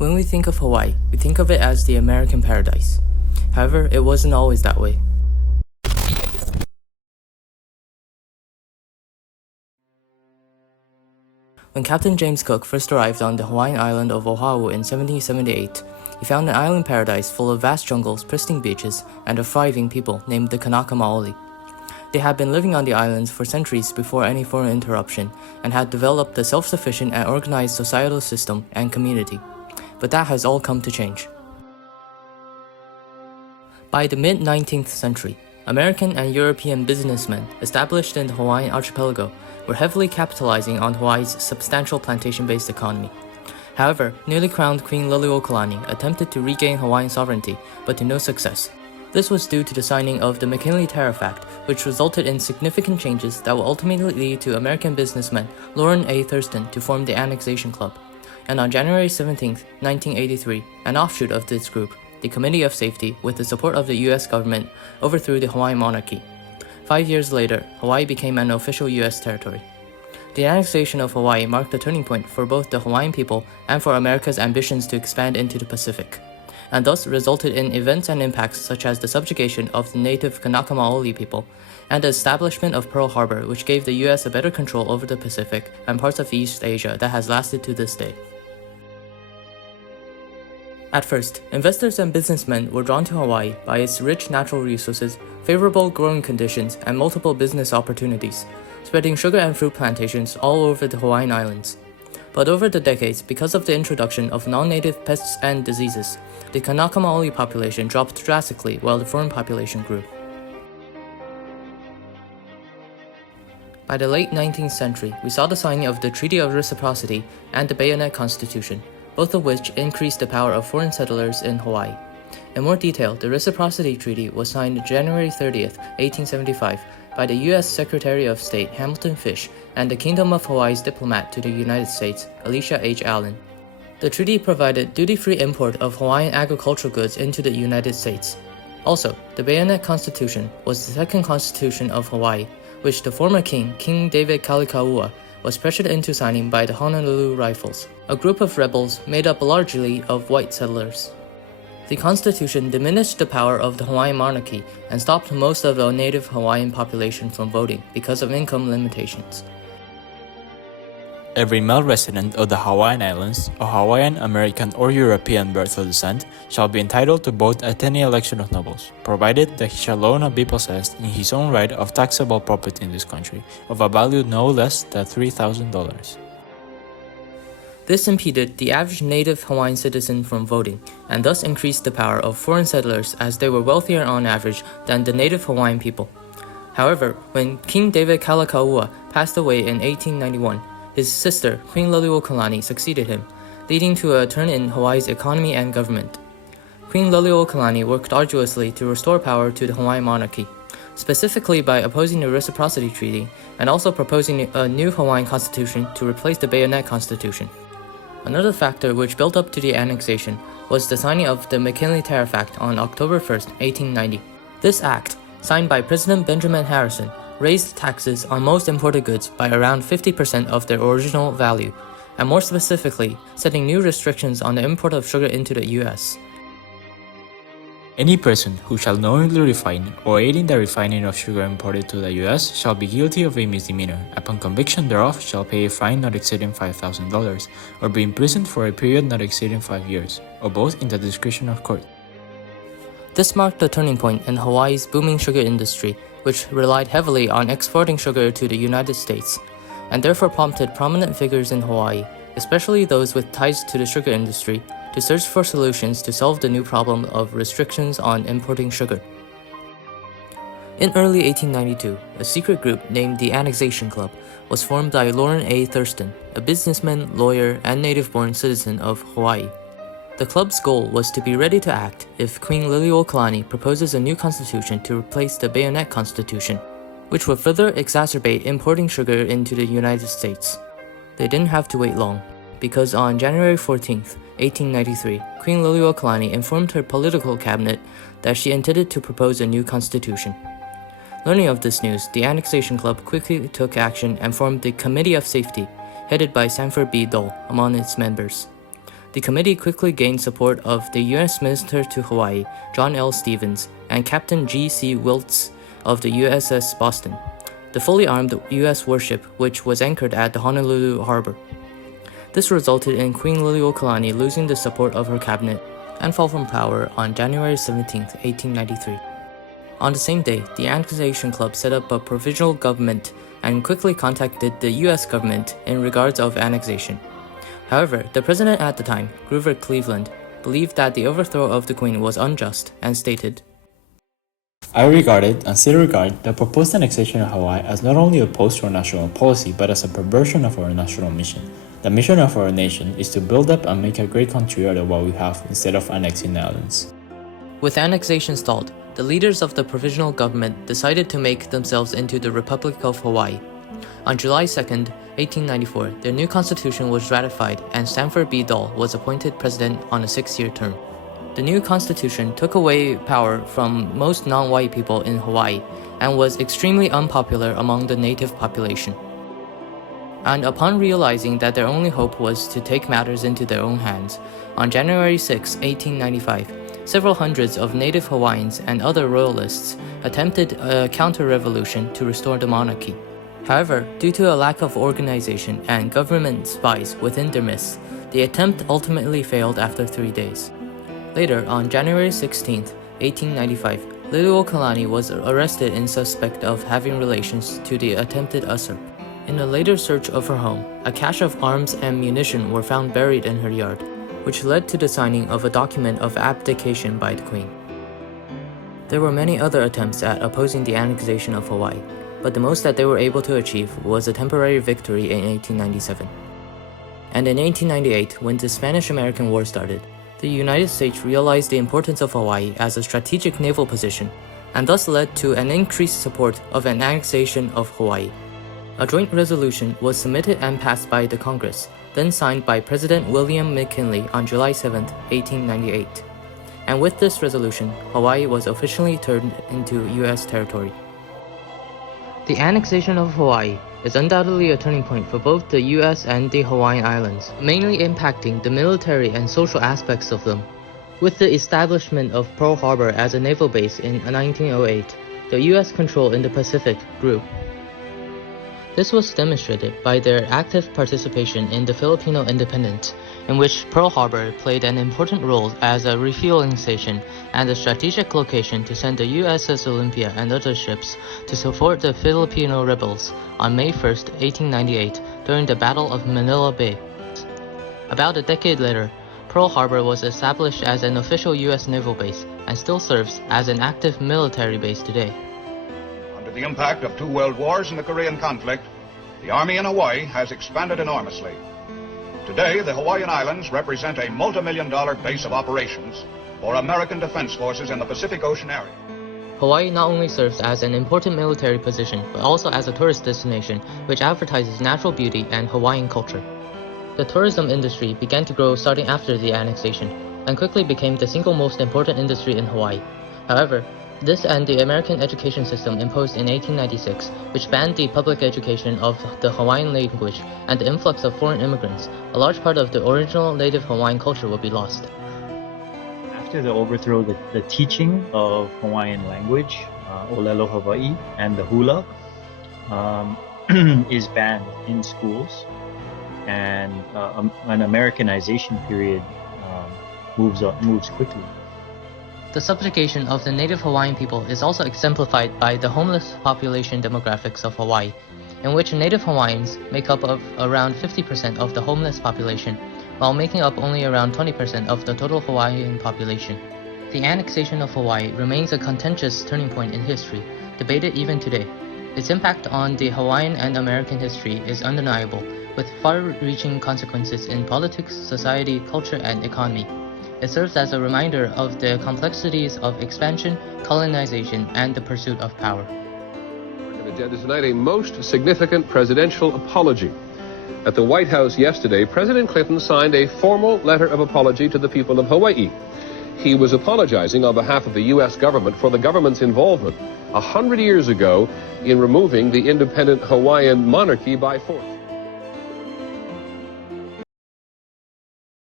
When we think of Hawaii, we think of it as the American paradise. However, it wasn't always that way. When Captain James Cook first arrived on the Hawaiian island of Oahu in 1778, he found an island paradise full of vast jungles, pristine beaches, and a thriving people named the Kanaka Maoli. They had been living on the islands for centuries before any foreign interruption and had developed a self-sufficient and organized societal system and community. But that has all come to change. By the mid-19th century, American and European businessmen established in the Hawaiian archipelago were heavily capitalizing on Hawaii's substantial plantation-based economy. However, newly crowned Queen Liliuokalani attempted to regain Hawaiian sovereignty, but to no success. This was due to the signing of the McKinley Tariff Act, which resulted in significant changes that will ultimately lead to American businessman Lauren A. Thurston to form the Annexation Club. And on January 17, 1983, an offshoot of this group, the Committee of Safety, with the support of the US government, overthrew the Hawaiian monarchy. 5 years later, Hawaii became an official US territory. The annexation of Hawaii marked a turning point for both the Hawaiian people and for America's ambitions to expand into the Pacific, and thus resulted in events and impacts such as the subjugation of the native Kanaka Maoli people and the establishment of Pearl Harbor, which gave the US a better control over the Pacific and parts of East Asia that has lasted to this day. At first, investors and businessmen were drawn to Hawaii by its rich natural resources, favorable growing conditions, and multiple business opportunities, spreading sugar and fruit plantations all over the Hawaiian Islands. But over the decades, because of the introduction of non-native pests and diseases, the Kanaka Maoli population dropped drastically while the foreign population grew. By the late 19th century, we saw the signing of the Treaty of Reciprocity and the Bayonet Constitution, both of which increased the power of foreign settlers in Hawaii. In more detail, the Reciprocity Treaty was signed January 30, 1875, by the U.S. Secretary of State Hamilton Fish and the Kingdom of Hawaii's diplomat to the United States, Elisha H. Allen. The treaty provided duty-free import of Hawaiian agricultural goods into the United States. Also, the Bayonet Constitution was the second constitution of Hawaii, which the former king, King David Kalakaua, was pressured into signing by the Honolulu Rifles, a group of rebels made up largely of white settlers. The Constitution diminished the power of the Hawaiian monarchy and stopped most of the native Hawaiian population from voting because of income limitations. Every male resident of the Hawaiian Islands, of Hawaiian, American, or European birth or descent, shall be entitled to vote at any election of nobles, provided that he shall alone be possessed in his own right of taxable property in this country, of a value no less than $3,000. This impeded the average native Hawaiian citizen from voting, and thus increased the power of foreign settlers as they were wealthier on average than the native Hawaiian people. However, when King David Kalakaua passed away in 1891, his sister, Queen Liliuokalani, succeeded him, leading to a turn in Hawaii's economy and government. Queen Liliuokalani worked arduously to restore power to the Hawaiian monarchy, specifically by opposing the Reciprocity Treaty and also proposing a new Hawaiian constitution to replace the Bayonet Constitution. Another factor which built up to the annexation was the signing of the McKinley Tariff Act on October 1, 1890. This act, signed by President Benjamin Harrison, raised taxes on most imported goods by around 50% of their original value, and more specifically, setting new restrictions on the import of sugar into the US. Any person who shall knowingly refine or aid in the refining of sugar imported to the U.S. shall be guilty of a misdemeanor. Upon conviction thereof, shall pay a fine not exceeding $5,000, or be imprisoned for a period not exceeding 5 years, or both in the discretion of court. This marked a turning point in Hawaii's booming sugar industry, which relied heavily on exporting sugar to the United States, and therefore prompted prominent figures in Hawaii, especially those with ties to the sugar industry, to search for solutions to solve the new problem of restrictions on importing sugar. In early 1892, a secret group named the Annexation Club was formed by Lauren A. Thurston, a businessman, lawyer, and native-born citizen of Hawaii. The club's goal was to be ready to act if Queen Liliuokalani proposes a new constitution to replace the Bayonet Constitution, which would further exacerbate importing sugar into the United States. They didn't have to wait long, because on January 14, 1893, Queen Liliuokalani informed her political cabinet that she intended to propose a new constitution. Learning of this news, the Annexation Club quickly took action and formed the Committee of Safety, headed by Sanford B. Dole, among its members. The committee quickly gained support of the U.S. Minister to Hawaii, John L. Stevens, and Captain G.C. Wiltz of the USS Boston, the fully armed U.S. warship which was anchored at the Honolulu harbor. This resulted in Queen Liliuokalani losing the support of her cabinet and fall from power on January 17, 1893. On the same day, the Annexation Club set up a provisional government and quickly contacted the U.S. government in regards of annexation. However, the president at the time, Grover Cleveland, believed that the overthrow of the Queen was unjust and stated, I regarded and still regard the proposed annexation of Hawaii as not only opposed to our national policy but as a perversion of our national mission. The mission of our nation is to build up and make a great country out of what we have instead of annexing the islands. With annexation stalled, the leaders of the provisional government decided to make themselves into the Republic of Hawaii. On July 2, 1894, their new constitution was ratified and Sanford B. Dole was appointed president on a 6-year term. The new constitution took away power from most non-white people in Hawaii and was extremely unpopular among the native population. And upon realizing that their only hope was to take matters into their own hands, on January 6, 1895, several hundreds of native Hawaiians and other royalists attempted a counter-revolution to restore the monarchy. However, due to a lack of organization and government spies within their midst, the attempt ultimately failed after 3 days. Later, on January 16, 1895, Liliuokalani was arrested in suspect of having relations to the attempted usurp. In a later search of her home, a cache of arms and munition were found buried in her yard, which led to the signing of a document of abdication by the Queen. There were many other attempts at opposing the annexation of Hawaii, but the most that they were able to achieve was a temporary victory in 1897. And in 1898, when the Spanish-American War started, the United States realized the importance of Hawaii as a strategic naval position, and thus led to an increased support of an annexation of Hawaii. A joint resolution was submitted and passed by the Congress, then signed by President William McKinley on July 7, 1898. And with this resolution, Hawaii was officially turned into U.S. territory. The annexation of Hawaii is undoubtedly a turning point for both the US and the Hawaiian Islands, mainly impacting the military and social aspects of them. With the establishment of Pearl Harbor as a naval base in 1908, the US control in the Pacific grew. This was demonstrated by their active participation in the Filipino independence, in which Pearl Harbor played an important role as a refueling station and a strategic location to send the USS Olympia and other ships to support the Filipino rebels on May 1, 1898, during the Battle of Manila Bay. About a decade later, Pearl Harbor was established as an official US naval base and still serves as an active military base today. Under the impact of 2 world wars and the Korean conflict, the Army in Hawaii has expanded enormously. Today, the Hawaiian Islands represent a multi-million-dollar base of operations for American defense forces in the Pacific Ocean area. Hawaii not only serves as an important military position, but also as a tourist destination which advertises natural beauty and Hawaiian culture. The tourism industry began to grow starting after the annexation, and quickly became the single most important industry in Hawaii. However, this and the American education system imposed in 1896, which banned the public education of the Hawaiian language and the influx of foreign immigrants, a large part of the original native Hawaiian culture will be lost. After the overthrow, the teaching of Hawaiian language, Olelo Hawaii, and the hula is banned in schools, and an Americanization period moves quickly. The subjugation of the native Hawaiian people is also exemplified by the homeless population demographics of Hawaii, in which native Hawaiians make up of around 50% of the homeless population, while making up only around 20% of the total Hawaiian population. The annexation of Hawaii remains a contentious turning point in history, debated even today. Its impact on the Hawaiian and American history is undeniable, with far-reaching consequences in politics, society, culture, and economy. It serves as a reminder of the complexities of expansion, colonization, and the pursuit of power. Agenda tonight, a most significant presidential apology. At the White House yesterday, President Clinton signed a formal letter of apology to the people of Hawaii. He was apologizing on behalf of the U.S. government for the government's involvement 100 years ago in removing the independent Hawaiian monarchy by force.